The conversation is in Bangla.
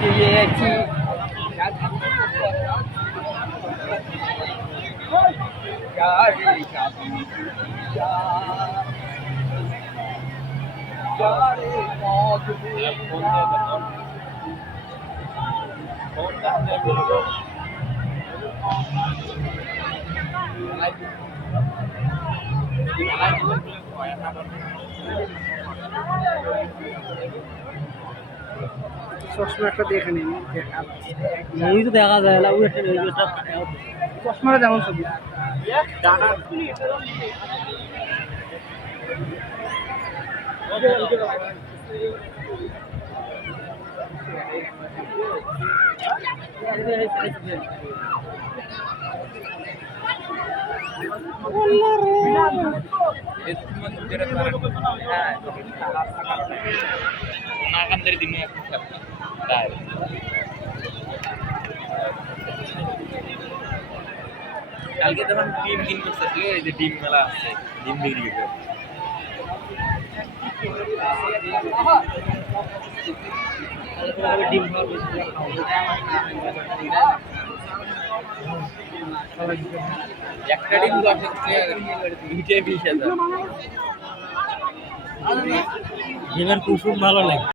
পেয়েছি চশমাটা দেখে নিন এই তো দেখা যায় না চশমাটা যেমন ছবি makan dari dunia tahu কালকে তখন ডিম কিন করতেছিল এই যে ডিম মেলা আছে ডিম বিক্রি করে ডিম একটা ডিম 10 টাকা দুইটা 20,000 ডিমের কুসুম ভালো লাগে।